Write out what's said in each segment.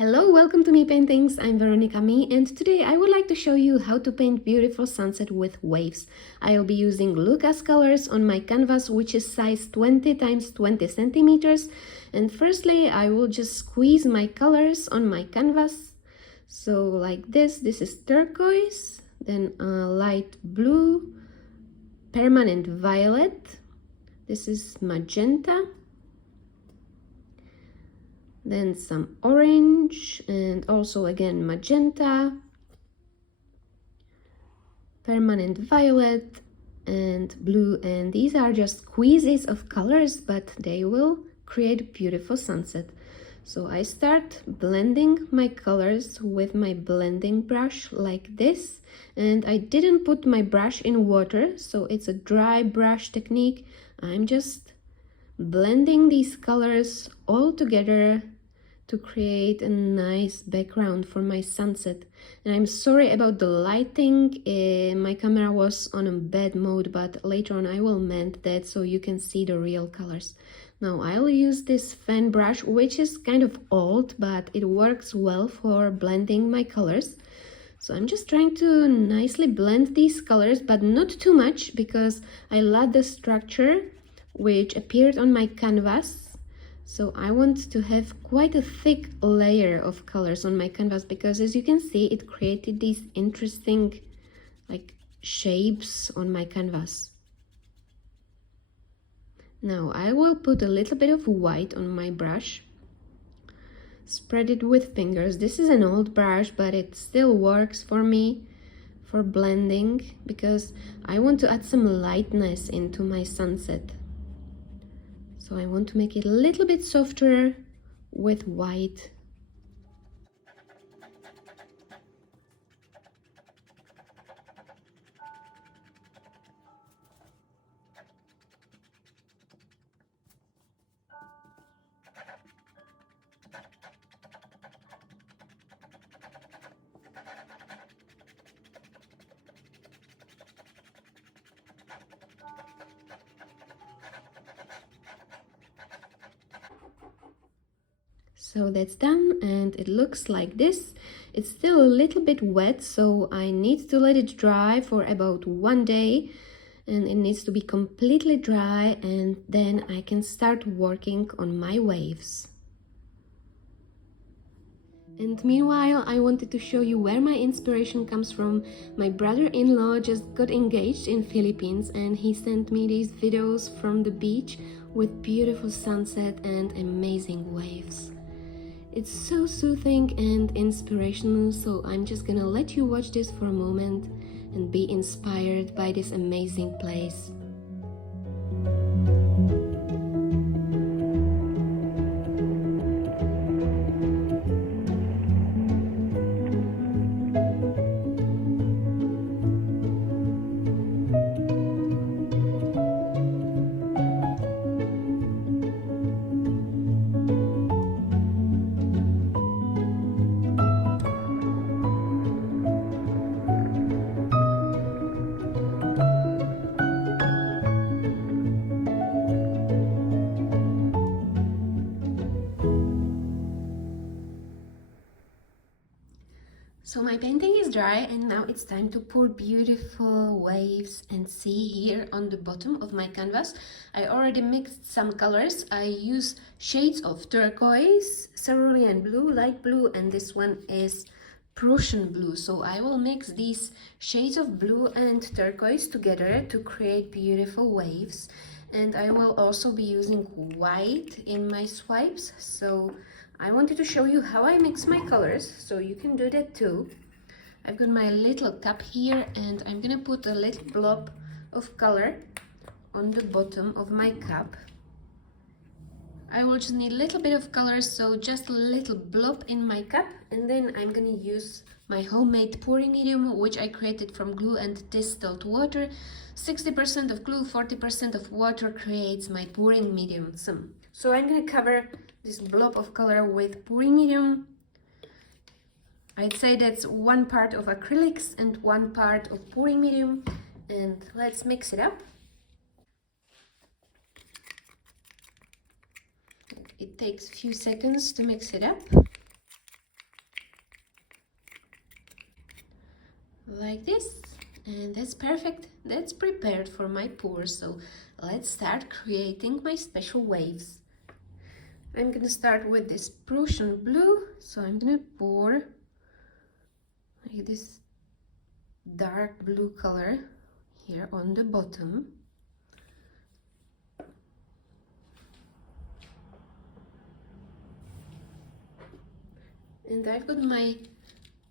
Hello, welcome to Me Paintings. I'm Veronika Mii, and today I would like to show you how to paint beautiful sunset with waves. I'll be using Lucas colors on my canvas, which is size 20 × 20 centimeters. And firstly, I will just squeeze my colors on my canvas. So like this is turquoise, then light blue, permanent violet, this is magenta, then some orange, and also again magenta, permanent violet, and blue. And these are just squeezes of colors, but they will create beautiful sunset. So I start blending my colors with my blending brush like this, and I didn't put my brush in water, so it's a dry brush technique. I'm just blending these colors all together to create a nice background for my sunset. And I'm sorry about the lighting, my camera was on a bad mode, but later on I will mend that so you can see the real colors. Now I'll use this fan brush, which is kind of old, but it works well for blending my colors. So I'm just trying to nicely blend these colors, but not too much, because I love the structure which appeared on my canvas. So I want to have quite a thick layer of colors on my canvas, because as you can see, it created these interesting like shapes on my canvas. Now I will put a little bit of white on my brush, spread it with fingers. This is an old brush, but it still works for me for blending, because I want to add some lightness into my sunset. So I want to make it a little bit softer with white. So that's done, and it looks like this. It's still a little bit wet, so I need to let it dry for about 1 day, and it needs to be completely dry, and then I can start working on my waves. And meanwhile, I wanted to show you where my inspiration comes from. My brother-in-law just got engaged in Philippines, and he sent me these videos from the beach with beautiful sunset and amazing waves. It's so soothing and inspirational, so I'm just gonna let you watch this for a moment and be inspired by this amazing place. So my painting is dry, and now it's time to pour beautiful waves. And see here on the bottom of my canvas, I already mixed some colors. I use shades of turquoise, cerulean blue, light blue, and this one is Prussian blue. So I will mix these shades of blue and turquoise together to create beautiful waves. And I will also be using white in my swipes. So I wanted to show you how I mix my colors, so you can do that too. I've got my little cup here, and I'm gonna put a little blob of color on the bottom of my cup. I will just need a little bit of color, so just a little blob in my cup, and then I'm gonna use my homemade pouring medium, which I created from glue and distilled water. 60% of glue, 40% of water creates my pouring medium. So I'm gonna cover this blob of color with pouring medium. I'd say that's 1 part of acrylics and 1 part of pouring medium, and let's mix it up. It takes a few seconds to mix it up. like this, and that's perfect. That's prepared for my pour. So let's start creating my special waves. I'm gonna start with this Prussian blue, so I'm gonna pour like this dark blue color here on the bottom. And I've got my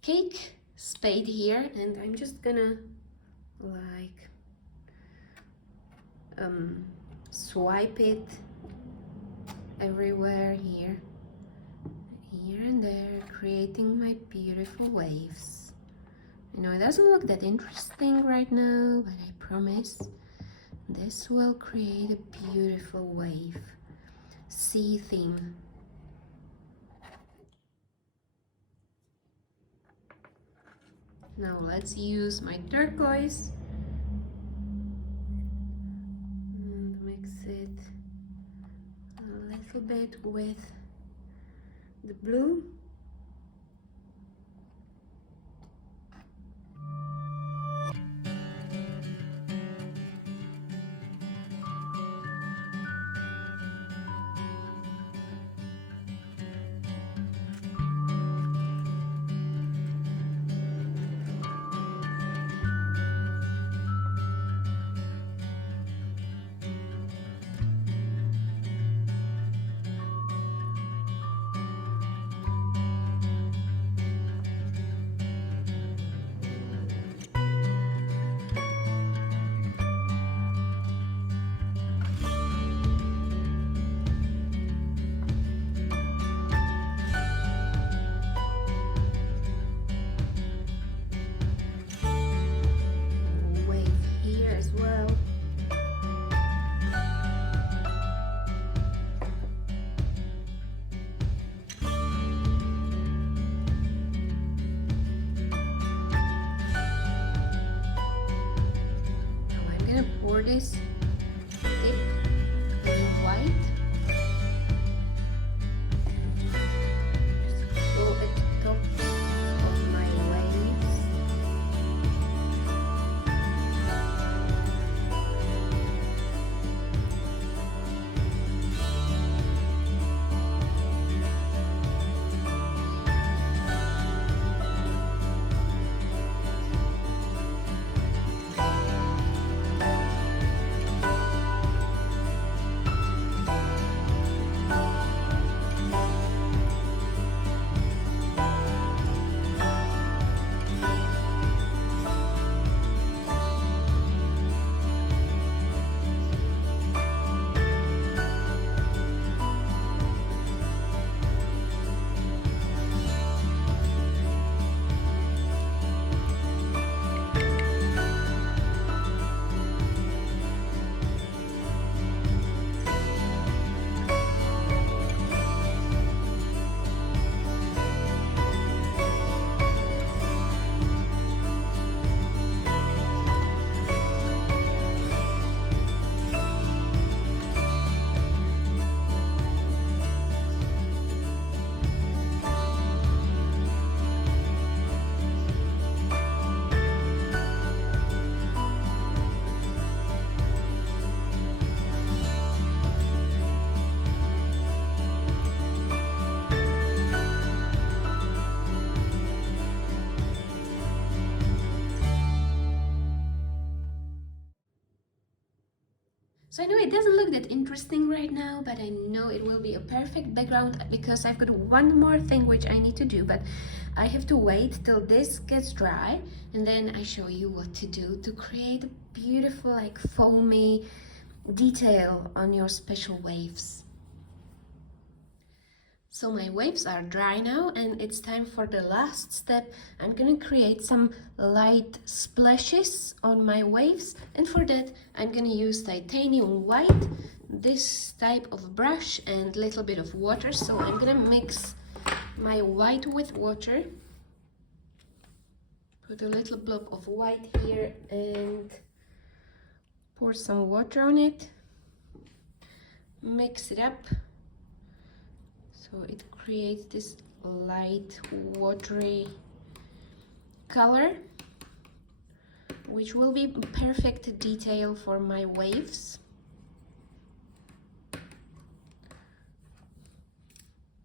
cake spade here, and I'm just gonna like swipe it everywhere, here and there, creating my beautiful waves. I know it doesn't look that interesting right now, but I promise this will create a beautiful wave. Sea theme. Now let's use my turquoise and mix it a little bit with the blue. Pour this dip in white. Just go at the top of my waves. So I know it doesn't look that interesting right now, but I know it will be a perfect background because I've got one more thing which I need to do, but I have to wait till this gets dry and then I show you what to do to create a beautiful like foamy detail on your special waves. So my waves are dry now and it's time for the last step. I'm gonna create some light splashes on my waves, and for that I'm gonna use titanium white, this type of brush, and a little bit of water. So I'm gonna mix my white with water, put a little blob of white here and pour some water on it, mix it up so it creates this light watery color. which will be perfect detail for my waves.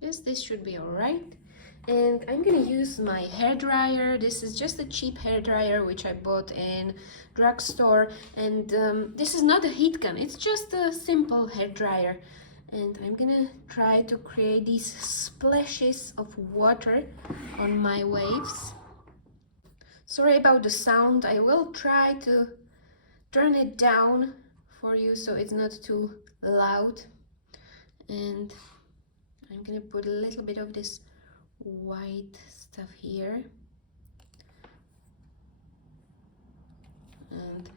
Yes, this should be all right. And I'm gonna use my hairdryer. This is just a cheap hairdryer which I bought in drugstore, and this is not a heat gun, it's just a simple hairdryer. And I'm gonna try to create these splashes of water on my waves. Sorry about the sound, I will try to turn it down for you so it's not too loud. And I'm gonna put a little bit of this white stuff here, and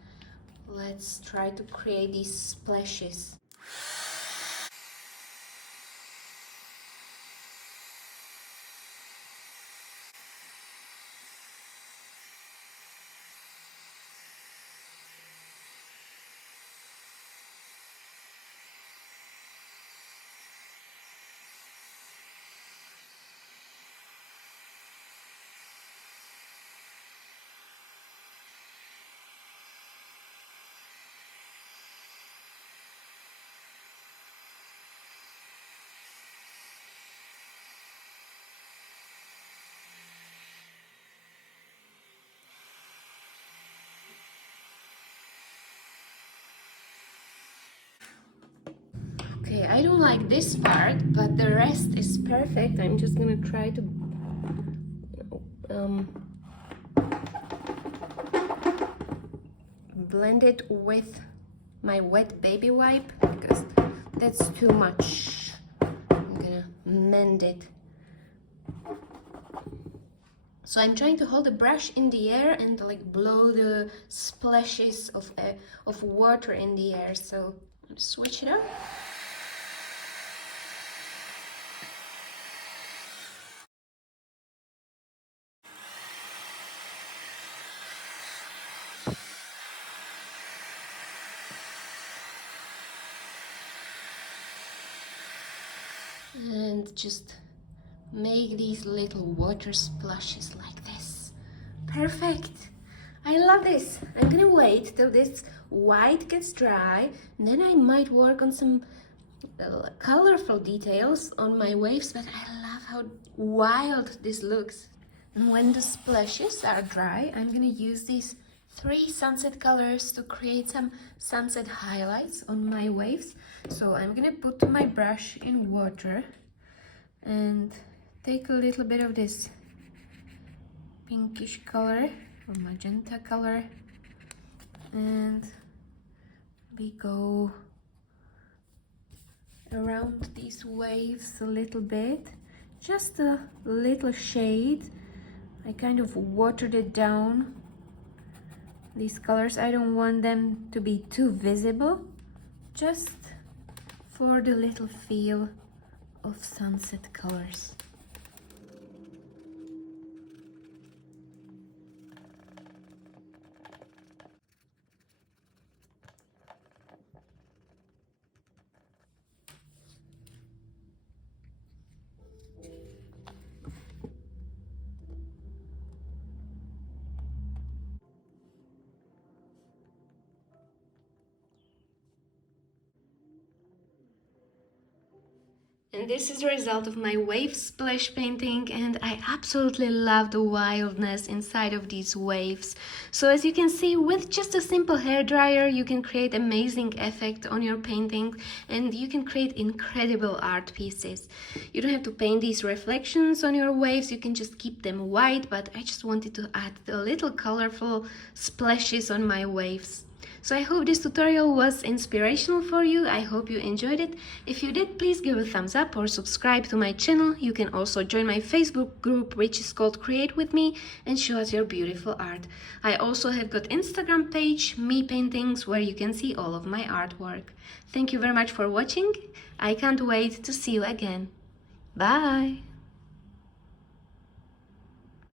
let's try to create these splashes. Okay, I don't like this part, but the rest is perfect. I'm just gonna try to blend it with my wet baby wipe, because that's too much. I'm gonna mend it. So I'm trying to hold the brush in the air and like blow the splashes of water in the air. So switch it up. And just make these little water splashes like this. Perfect! I love this. I'm gonna wait till this white gets dry, and then I might work on some colorful details on my waves, but I love how wild this looks. And when the splashes are dry, I'm gonna use these 3 sunset colors to create some sunset highlights on my waves. So I'm gonna put my brush in water and take a little bit of this pinkish color or magenta color, and we go around these waves a little bit, just a little shade. I kind of watered it down. These colors, I don't want them to be too visible, just for the little feel of sunset colors. And this is the result of my wave splash painting, and I absolutely love the wildness inside of these waves. So as you can see, with just a simple hairdryer you can create amazing effect on your painting, and you can create incredible art pieces. You don't have to paint these reflections on your waves, you can just keep them white, but I just wanted to add the little colorful splashes on my waves. So I hope this tutorial was inspirational for you. I hope you enjoyed it. If you did, please give a thumbs up or subscribe to my channel. You can also join my Facebook group, which is called Create With Me, and show us your beautiful art. I also have got Instagram page, Me Paintings, where you can see all of my artwork. Thank you very much for watching. I can't wait to see you again. Bye!